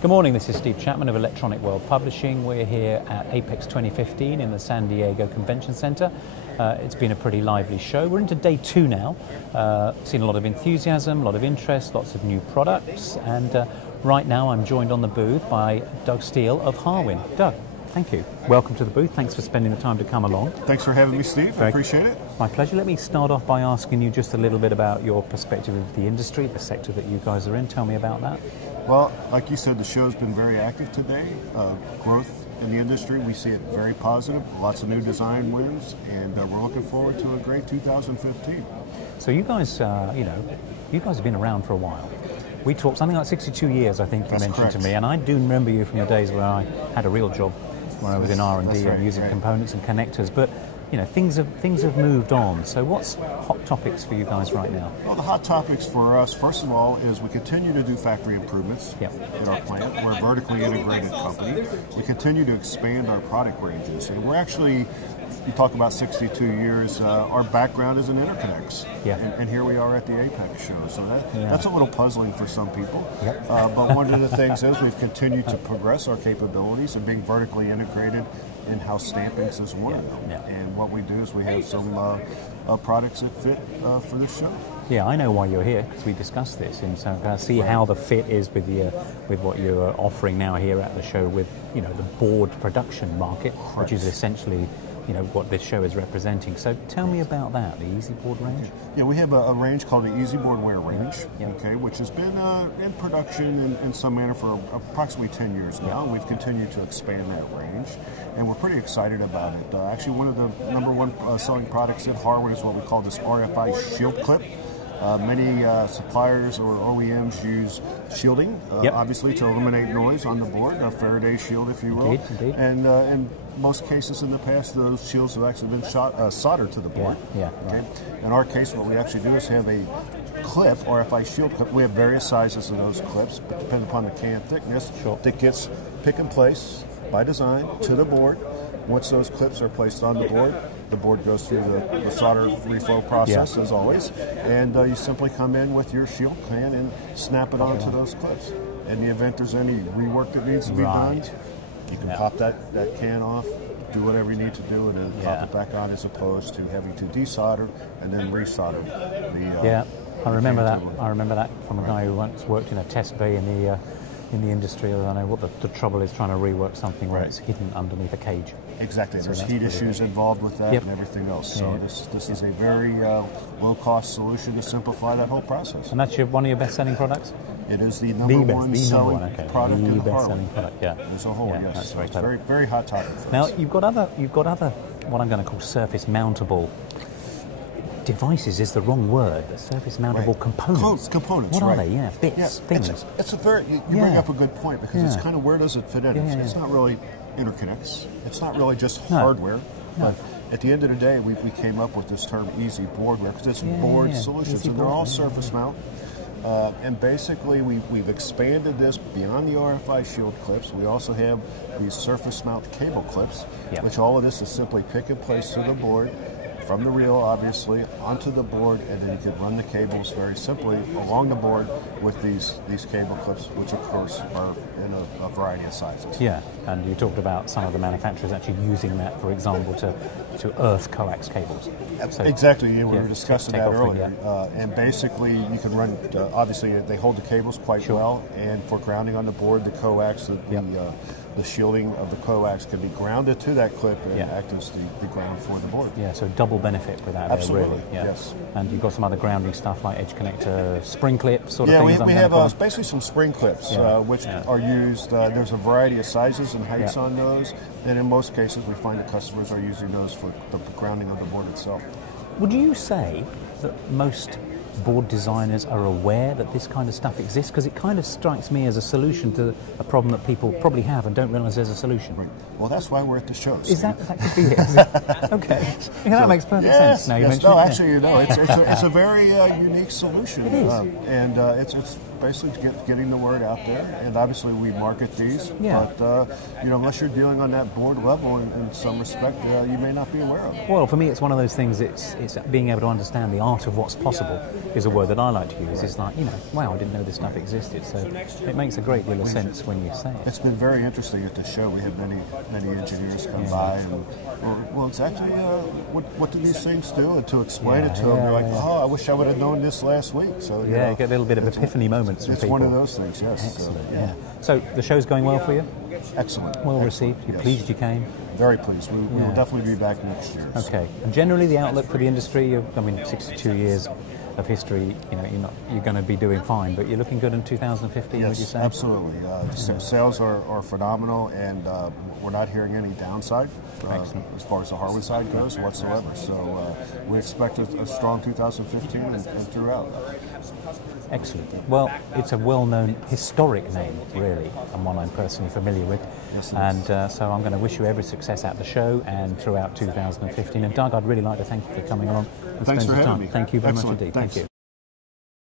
Good morning, this is Steve Chapman of Electronic World Publishing. We're here at Apex 2015 in the San Diego Convention Center. It's been a pretty lively show. We're into day 2 now. Seen a lot of enthusiasm, a lot of interest, lots of new products, and right now I'm joined on the booth by Doug Steele of Harwin. Doug, thank you. Welcome to the booth. Thanks for spending the time to come along. Thanks for having me, Steve. I appreciate it. My pleasure. Let me start off by asking you just a little bit about your perspective of the industry, the sector that you guys are in. Tell me about that. Well, like you said, the show's been very active today. Growth in the industry, we see it very positive. Lots of new design wins, and we're looking forward to a great 2015. So you guys, you guys have been around for a while. We talked something like 62 years, I think you mentioned correct to me, and I do remember you from your days where I had a real job, when I was in R&D and using components and connectors. But you know, things have moved on. So what's hot topics for you guys right now? Well, the hot topics for us, first of all, is we continue to do factory improvements in our plant. We're a vertically integrated company. We continue to expand our product ranges. And we're actually, you talk about 62 years, our background is in interconnects. And here we are at the Apex show. So that's a little puzzling for some people. But one of the things is we've continued to progress our capabilities, and being vertically integrated in-house stampings is one of them. And what we do is we have some products that fit for this show. Yeah, I know why you're here, because we discussed this, and so see how the fit is with what you're offering now here at the show with the board production market, which is essentially what this show is representing. So tell me about that, the Easy Board range. Yeah, we have a range called the Easy Board Wear range, which has been in production in some manner for approximately 10 years now. We've continued to expand that range, and we're pretty excited about it. Actually, one of the #1 selling products at Harwin is what we call this RFI shield clip. Many suppliers or OEMs use shielding, obviously, to eliminate noise on the board, a Faraday shield, if you will. Indeed. And in most cases in the past, those shields have actually been soldered to the board. In our case, what we actually do is have a clip, RFI shield clip. We have various sizes of those clips, but depending upon the can thickness, that gets pick and place by design to the board. Once those clips are placed on the board goes through the solder reflow process as always, and you simply come in with your shield can and snap it onto those clips. In the event there's any rework that needs to be done, you can pop that can off, do whatever you need to do, and then pop it back on, as opposed to having to desolder and then resolder the I remember that. I remember that from a guy who once worked in a test bay in the industry. I know what the trouble is trying to rework something where it's hidden underneath a cage. Exactly. There's heat issues involved with that and everything else. So this is a very low-cost solution to simplify that whole process. And that's one of your best-selling products? It is the #1 selling product in best-selling product, as a whole, yes. That's very it's very, very hot topic for now, us. you've got other, what I'm going to call surface-mountable devices is the wrong word, but surface-mountable components. Components, what are they? Yeah, bits, things. It's a very, you bring up a good point, because it's kind of, where does it fit in? It's not really interconnects. It's not really just hardware. But at the end of the day, we came up with this term Easy Board Wear, because it's board solutions, and they're all surface mount. And basically, we've expanded this beyond the RFI shield clips. We also have these surface mount cable clips, which all of this is simply pick and place to the board, from the reel, obviously, onto the board, and then you can run the cables very simply along the board with these cable clips, which of course are in a variety of sizes. Yeah, and you talked about some of the manufacturers actually using that, for example, to earth coax cables. So, exactly, we were discussing that earlier. And basically, you can run, obviously, they hold the cables quite well, and for grounding on the board, the coax, the shielding of the coax can be grounded to that clip and act as the ground for the board. Yeah, so double benefit with that. Absolutely, really. yes. And you've got some other grounding stuff like edge connector, spring clips, sort of things. Yeah, we have basically some spring clips, which are used. There's a variety of sizes and heights on those, and in most cases we find that customers are using those for the grounding of the board itself. Would you say that most board designers are aware that this kind of stuff exists? Because it kind of strikes me as a solution to a problem that people probably have and don't realize there's a solution. Right. Well, that's why we're at the show. Is that could be it? Okay. That makes perfect sense. Now you mentioned actually, it's a very unique solution. It is. And it's basically getting the word out there, and obviously we market these. Yeah. But unless you're dealing on that board level, in some respect, you may not be aware of it. Well, for me, it's one of those things. It's being able to understand the art of what's possible is a word that I like to use. It's like, wow, I didn't know this stuff existed. So it makes a great deal of sense when you say it. It's been very interesting at the show. We have many engineers come by, and well, exactly what do these things do, and to explain it to them, they're like, oh, I wish I would have known this last week. So you get a little bit of epiphany moments from people. It's one of those things, yes. Excellent. So the show's going well for you? Excellent. Well received. You're pleased you came? Very pleased. We will definitely be back next year. Okay. And generally, the outlook for the industry, 62 years of history, you're going to be doing fine, but you're looking good in 2015, would you say? Absolutely. Sales are phenomenal, and we're not hearing any downside as far as the Harwin side goes whatsoever. So we expect a strong 2015 and throughout. Excellent. Well, it's a well-known historic name, really, and one I'm personally familiar with. Yes, and so I'm going to wish you every success at the show and throughout 2015. And Doug, I'd really like to thank you for coming on and Thanks spending for some having time. me. Thank you very much Excellent. indeed. Thanks. Thank you.